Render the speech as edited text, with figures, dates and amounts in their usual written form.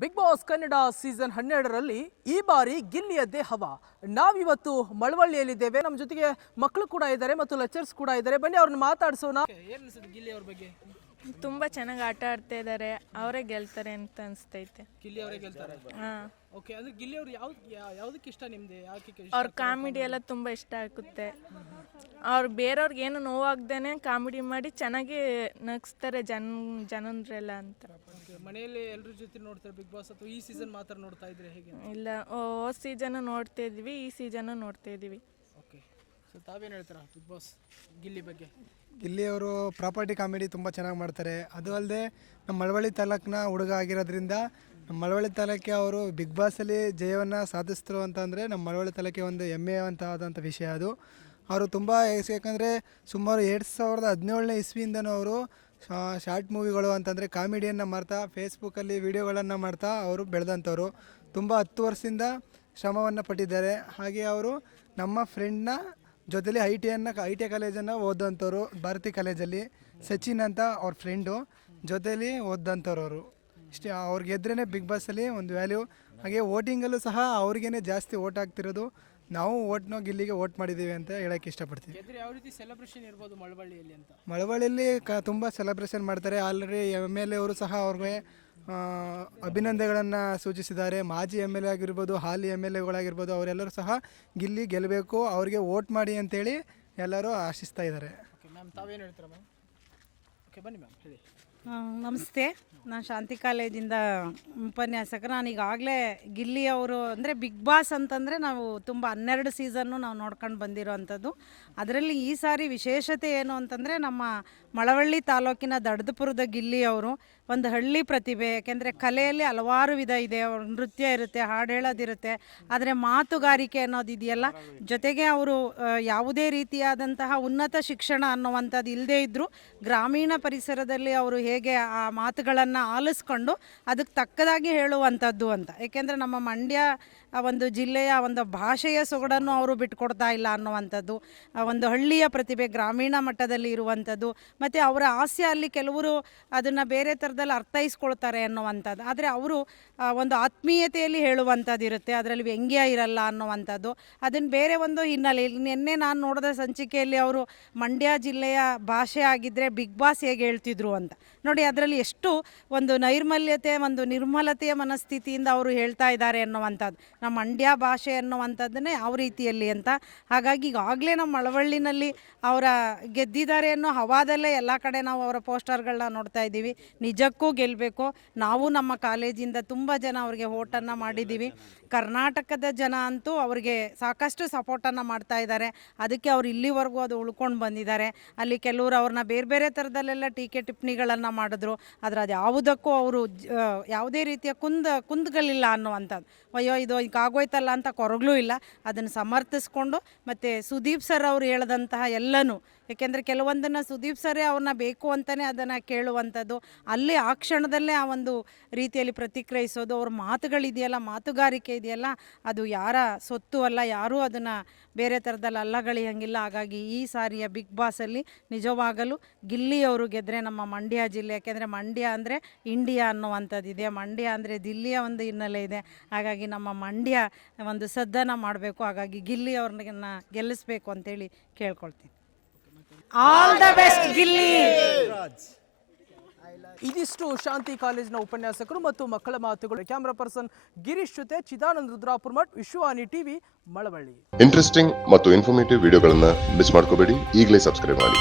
Big boss Kannada season 12ರಲ್ಲಿ ಈ ಬಾರಿ ಗಿಲ್ಲಿಯದ್ದೇ ಹವಾ. ನಾವಿವತ್ತು ಮಳವಳ್ಳಿಯಲ್ಲಿದ್ದೇವೆ. ನಮ್ಮ ಜೊತೆಗೆ ಮಕ್ಕಳು ಕೂಡ ಇದ್ದಾರೆ ಮತ್ತು ಲೆಕ್ಚರ್ಸ್ ಕೂಡ ಇದ್ದಾರೆ. ಬನ್ನಿ ಅವ್ರನ್ನ ಮಾತಾಡ್ಸೋಣ. ಏನು ಅನ್ಸುತ್ತೆ ಗಿಲ್ಲಿ ಅವ್ರ ಬಗ್ಗೆ? ತುಂಬ ಚೆನ್ನಾಗಿ ಆಟ ಆಡ್ತಾ ಇದ್ದಾರೆ. ಅವರೇ ಗೆಲ್ತಾರೆ ಅಂತ ಅನಿಸ್ತೈತೆ. ಗಿಲ್ಲಿ ಅವರೇ ಗೆಲ್ತಾರೆ. ಹಾಂ, ಓಕೆ. ಅಂದ್ರೆ ಗಿಲ್ಲಿ ಅವರು ಯಾವುದಕ್ಕೆ ಇಷ್ಟ ನಿಮ್ಗೆ? ಯಾಕೆ ಅವ್ರ ಕಾಮಿಡಿ ಎಲ್ಲ ತುಂಬ ಇಷ್ಟ ಆಗುತ್ತೆ. ಅವ್ರು ಬೇರೆಯವ್ರಿಗೆ ಏನು ನೋವಾಗ್ದೇನೆ ಕಾಮಿಡಿ ಮಾಡಿ ಚೆನ್ನಾಗಿ ನಗಿಸ್ತಾರೆ ಜನರೆಲ್ಲ ಅಂತ. ಮನೆಯಲ್ಲಿ ಎಲ್ಲರ ಜೊತೆ ನೋಡ್ತಾರೆ ಬಿಗ್ ಬಾಸ್ ಅಥವಾ ಈ ಸೀಸನ್ ಮಾತ್ರ ನೋಡ್ತಾ ಇದ್ರೆ ಹೇಗೆ? ಇಲ್ಲ, ಹೋದ ಸೀಸನ್ ನೋಡ್ತಾ ಇದ್ವಿ, ಈ ಸೀಸನ್ ನೋಡ್ತಾ ಇದ್ದೀವಿ. ಓಕೆ. ಸೊ ತಾವೇನು ಹೇಳ್ತೀರಾ ಬಿಗ್ ಬಾಸ್ ಗಿಲ್ಲಿ ಬಗ್ಗೆ? ಗಿಲ್ಲಿ ಅವರು ಪ್ರಾಪರ್ಟಿ ಕಾಮಿಡಿ ತುಂಬ ಚೆನ್ನಾಗಿ ಮಾಡ್ತಾರೆ. ಅದು ಅಲ್ಲದೆ ನಮ್ಮ ಮಳವಳ್ಳಿ ತಾಲೂಕಿನ ಹುಡುಗ ಆಗಿರೋದ್ರಿಂದ ನಮ್ಮ ಮಳವಳ್ಳಿ ತಾಲೂಕಿಗೆ ಅವರು ಬಿಗ್ ಬಾಸಲ್ಲಿ ಜಯವನ್ನು ಸಾಧಿಸಿದ್ರು ಅಂತಂದರೆ ನಮ್ಮ ಮಳವಳ್ಳಿ ತಾಲೂಕಿಗೆ ಒಂದು ಹೆಮ್ಮೆಯಾದಂಥ ವಿಷಯ ಅದು. ಅವರು ತುಂಬ ಯಾಕಂದರೆ ಸುಮಾರು 2017ನೇ ಇಸ್ವಿಯಿಂದನೂ ಅವರು ಶಾರ್ಟ್ ಮೂವಿಗಳು ಅಂತಂದರೆ ಕಾಮಿಡಿಯನ್ನು ಮಾಡ್ತಾ ಫೇಸ್ಬುಕ್ಕಲ್ಲಿ ವೀಡಿಯೋಗಳನ್ನು ಮಾಡ್ತಾ ಅವರು ಬೆಳೆದಂಥವ್ರು. ತುಂಬ 10 ವರ್ಷದಿಂದ ಶ್ರಮವನ್ನು ಪಟ್ಟಿದ್ದಾರೆ. ಹಾಗೆ ಅವರು ನಮ್ಮ ಫ್ರೆಂಡ್ನ ಜೊತೆಲಿ ಐ ಟಿ ಕಾಲೇಜನ್ನು ಓದಂಥವ್ರು. ಭಾರತಿ ಕಾಲೇಜಲ್ಲಿ ಸಚಿನ್ ಅಂತ ಅವ್ರ ಫ್ರೆಂಡು ಜೊತೆಲಿ ಓದಂಥವ್ರು ಅವರು. ಇಷ್ಟೇ, ಅವ್ರಿಗೆ ಗೆದ್ರೇ ಬಿಗ್ ಬಾಸಲ್ಲಿ ಒಂದು ವ್ಯಾಲ್ಯೂ. ಹಾಗೆ ವೋಟಿಂಗಲ್ಲೂ ಸಹ ಅವ್ರಿಗೇ ಜಾಸ್ತಿ ಓಟ್ ಆಗ್ತಿರೋದು. ನಾವು ಗಿಲ್ಲಿಗೆ ವೋಟ್ ಮಾಡಿದ್ದೀವಿ ಅಂತ ಹೇಳೋಕ್ಕೆ ಇಷ್ಟಪಡ್ತೀವಿ. ಯಾವ ರೀತಿ ಸೆಲೆಬ್ರೇಷನ್ ಇರ್ಬೋದು ಮಳವಳ್ಳಿಯಲ್ಲಿ ಅಂತ? ಮಳವಳ್ಳಿಯಲ್ಲಿ ತುಂಬ ಸೆಲೆಬ್ರೇಷನ್ ಮಾಡ್ತಾರೆ. ಆಲ್ರೆಡಿ MLA ಅವರು ಸಹ ಅವ್ರಿಗೆ ಅಭಿನಂದನೆಗಳನ್ನು ಸೂಚಿಸಿದ್ದಾರೆ. ಮಾಜಿ MLA ಆಗಿರ್ಬೋದು, ಹಾಲಿ MLAಗಳಾಗಿರ್ಬೋದು, ಅವರೆಲ್ಲರೂ ಸಹ ಗಿಲ್ಲಿ ಗೆಲ್ಲಬೇಕು, ಅವ್ರಿಗೆ ವೋಟ್ ಮಾಡಿ ಅಂತೇಳಿ ಎಲ್ಲರೂ ಆಶಿಸ್ತಾ ಇದ್ದಾರೆ. ಓಕೆ ಮ್ಯಾಮ್, ತಾವೇನು ಹೇಳ್ತೀರಾ ಮ್ಯಾಮ್? ಓಕೆ, ಬನ್ನಿ ಮ್ಯಾಮ್ ಹೇಳಿ. ನಮಸ್ತೆ, ನಾನು ಶಾಂತಿ ಕಾಲೇಜಿಂದ ಉಪನ್ಯಾಸಕರು. ನಾನು ಈಗಾಗಲೇ ಗಿಲ್ಲಿ ಅವರು ಅಂದರೆ ಬಿಗ್ ಬಾಸ್ ಅಂತಂದರೆ ನಾವು ತುಂಬ 12 ಸೀಸನ್ನು ನಾವು ನೋಡ್ಕೊಂಡು ಬಂದಿರೋವಂಥದ್ದು. ಅದರಲ್ಲಿ ಈ ಸಾರಿ ವಿಶೇಷತೆ ಏನು ಅಂತಂದರೆ ನಮ್ಮ ಮಳವಳ್ಳಿ ತಾಲೂಕಿನ ದಡದಪುರದ ಗಿಲ್ಲಿ ಅವರು ಒಂದು ಹಳ್ಳಿ ಪ್ರತಿಭೆ. ಯಾಕೆಂದರೆ ಕಲೆಯಲ್ಲಿ ಹಲವಾರು ವಿಧ ಇದೆ. ಅವ್ರ ನೃತ್ಯ ಇರುತ್ತೆ, ಹಾಡು ಹೇಳೋದಿರುತ್ತೆ, ಆದರೆ ಮಾತುಗಾರಿಕೆ ಅನ್ನೋದು ಇದೆಯಲ್ಲ. ಜೊತೆಗೆ ಅವರು ಯಾವುದೇ ರೀತಿಯಾದಂತಹ ಉನ್ನತ ಶಿಕ್ಷಣ ಅನ್ನುವಂಥದ್ದು ಇಲ್ಲದೇ ಇದ್ದರೂ ಗ್ರಾಮೀಣ ಪರಿಸರದಲ್ಲಿ ಅವರು ಹೇಗೆ ಆ ಮಾತುಗಳನ್ನು ಆಲಿಸ್ಕೊಂಡು ಅದಕ್ಕೆ ತಕ್ಕದಾಗಿ ಹೇಳುವಂಥದ್ದು ಅಂತ. ಏಕೆಂದರೆ ನಮ್ಮ ಮಂಡ್ಯ ಒಂದು ಜಿಲ್ಲೆಯ ಒಂದು ಭಾಷೆಯ ಸೊಗಡನ್ನು ಅವರು ಬಿಟ್ಕೊಡ್ತಾ ಇಲ್ಲ ಅನ್ನುವಂಥದ್ದು, ಒಂದು ಹಳ್ಳಿಯ ಪ್ರತಿಭೆ ಗ್ರಾಮೀಣ ಮಟ್ಟದಲ್ಲಿ ಇರುವಂಥದ್ದು. ಮತ್ತು ಅವರ ಹಾಸ್ಯ ಅಲ್ಲಿ ಕೆಲವರು ಅದನ್ನು ಬೇರೆ ಥರದಲ್ಲಿ ಅರ್ಥೈಸ್ಕೊಳ್ತಾರೆ ಅನ್ನುವಂಥದ್ದು. ಆದರೆ ಅವರು ಒಂದು ಆತ್ಮೀಯತೆಯಲ್ಲಿ ಹೇಳುವಂಥದ್ದು ಇರುತ್ತೆ, ಅದರಲ್ಲಿ ವ್ಯಂಗ್ಯ ಇರಲ್ಲ ಅನ್ನುವಂಥದ್ದು. ಅದನ್ನು ಬೇರೆ ಒಂದು ಹಿನ್ನೆಲೆ. ನಿನ್ನೆ ನಾನು ನೋಡಿದ ಸಂಚಿಕೆಯಲ್ಲಿ ಅವರು ಮಂಡ್ಯ ಜಿಲ್ಲೆಯ ಭಾಷೆ ಆಗಿದ್ದರೆ ಬಿಗ್ ಬಾಸ್ ಹೇಗೆ ಹೇಳ್ತಿದ್ರು ಅಂತ ನೋಡಿ. ಅದರಲ್ಲಿ ಎಷ್ಟು ಒಂದು ನೈರ್ಮಲ್ಯತೆ, ಒಂದು ನಿರ್ಮಲತೆಯ ಮನಸ್ಥಿತಿಯಿಂದ ಅವರು ಹೇಳ್ತಾ ಇದ್ದಾರೆ ಅನ್ನುವಂಥದ್ದು. ನಮ್ಮ ಮಂಡ್ಯ ಭಾಷೆ ಅನ್ನುವಂಥದ್ದನ್ನೇ ಯಾವ ರೀತಿಯಲ್ಲಿ ಅಂತ. ಹಾಗಾಗಿ ಈಗಾಗಲೇ ನಮ್ಮ ಮಳವಳ್ಳಿನಲ್ಲಿ ಅವರ ಗೆದ್ದಿದ್ದಾರೆ ಅನ್ನೋ ಹವಾದಲ್ಲೇ ಎಲ್ಲ ಕಡೆ ನಾವು ಅವರ ಪೋಸ್ಟರ್ಗಳನ್ನ ನೋಡ್ತಾ ಇದ್ದೀವಿ. ನಿಜಕ್ಕೂ ಗೆಲ್ಲಬೇಕು. ನಾವು ನಮ್ಮ ಕಾಲೇಜಿಂದ ತುಂಬ ಜನ ಅವ್ರಿಗೆ ವೋಟನ್ನು ಮಾಡಿದ್ದೀವಿ. ಕರ್ನಾಟಕದ ಜನ ಅಂತೂ ಅವ್ರಿಗೆ ಸಾಕಷ್ಟು ಸಪೋರ್ಟನ್ನು ಮಾಡ್ತಾ ಇದ್ದಾರೆ. ಅದಕ್ಕೆ ಅವ್ರು ಇಲ್ಲಿವರೆಗೂ ಅದು ಉಳ್ಕೊಂಡು ಬಂದಿದ್ದಾರೆ. ಅಲ್ಲಿ ಕೆಲವರು ಅವ್ರನ್ನ ಬೇರೆ ಬೇರೆ ಥರದಲ್ಲೆಲ್ಲ ಟೀಕೆ ಟಿಪ್ಪಣಿಗಳನ್ನು ಮಾಡಿದ್ರು. ಆದರೆ ಅದು ಯಾವುದಕ್ಕೂ ಅವರು ಯಾವುದೇ ರೀತಿಯ ಕುಂದಗಳಿಲ್ಲ ಅನ್ನುವಂಥದ್ದು. ಅಯ್ಯೋ ಇದು ಆಗೋಯ್ತಲ್ಲ ಅಂತ ಕೊರಗಲೂ ಇಲ್ಲ. ಅದನ್ನು ಸಮರ್ಥಿಸ್ಕೊಂಡು ಮತ್ತು ಸುದೀಪ್ ಸರ್ ಅವರು ಹೇಳಿದಂತಹ ಎಲ್ಲನೂ, ಏಕೆಂದರೆ ಕೆಲವೊಂದನ್ನು ಸುದೀಪ್ ಸರೇ ಅವ್ರನ್ನ ಬೇಕು ಅಂತಲೇ ಅದನ್ನು ಕೇಳುವಂಥದ್ದು, ಅಲ್ಲಿ ಆ ಕ್ಷಣದಲ್ಲೇ ಆ ಒಂದು ರೀತಿಯಲ್ಲಿ ಪ್ರತಿಕ್ರಿಯಿಸೋದು, ಅವ್ರ ಮಾತುಗಳಿದೆಯಲ್ಲ, ಮಾತುಗಾರಿಕೆ ಇದೆಯಲ್ಲ, ಅದು ಯಾರ ಸೊತ್ತು ಅಲ್ಲ, ಯಾರೂ ಅದನ್ನು ಬೇರೆ ಥರದಲ್ಲಿ ಅಲ್ಲಗಳಿಯಂಗಿಲ್ಲ. ಹಾಗಾಗಿ ಈ ಸಾರಿಯ ಬಿಗ್ ಬಾಸಲ್ಲಿ ನಿಜವಾಗಲೂ ಗಿಲ್ಲಿಯವರು ಗೆದ್ದರೆ ನಮ್ಮ ಮಂಡ್ಯ ಜಿಲ್ಲೆ, ಯಾಕೆಂದರೆ ಮಂಡ್ಯ ಅಂದರೆ ಇಂಡಿಯಾ ಅನ್ನುವಂಥದ್ದಿದೆ, ಮಂಡ್ಯ ಅಂದರೆ ದಿಲ್ಲಿಯ ಒಂದು ಹಿನ್ನೆಲೆ ಇದೆ. ಹಾಗಾಗಿ ನಮ್ಮ ಮಂಡ್ಯ ಒಂದು ಸದ್ದನ್ನು ಮಾಡಬೇಕು. ಹಾಗಾಗಿ ಗಿಲ್ಲಿ ಅವ್ರನ್ನ ಗೆಲ್ಲಿಸ್ಬೇಕು ಅಂತೇಳಿ ಕೇಳ್ಕೊಳ್ತೀನಿ. All the best Gilli. ಇದಿಷ್ಟು ಶಾಂತಿ ಕಾಲೇಜಿನ ಉಪನ್ಯಾಸಕರು ಮತ್ತು ಮಕ್ಕಳ ಮಾತುಗಳು. ಕ್ಯಾಮರಾ ಪರ್ಸನ್ ಗಿರೀಶ್ ಜೊತೆ ಚಿದಾನಂದ ರುದ್ರಾಪುರ್ ಮಠ್, ವಿಶ್ವಾನಿ ಟಿವಿ, ಮಳವಳ್ಳಿ. ಇಂಟ್ರೆಸ್ಟಿಂಗ್ ಮತ್ತು ಇನ್ಫಾರ್ಮೇಟಿವ್ ವಿಡಿಯೋಗಳನ್ನ ಮಿಸ್ ಮಾಡ್ಕೋಬೇಡಿ. ಈಗಲೇ ಸಬ್ಸ್ಕ್ರೈಬ್ ಮಾಡಿ.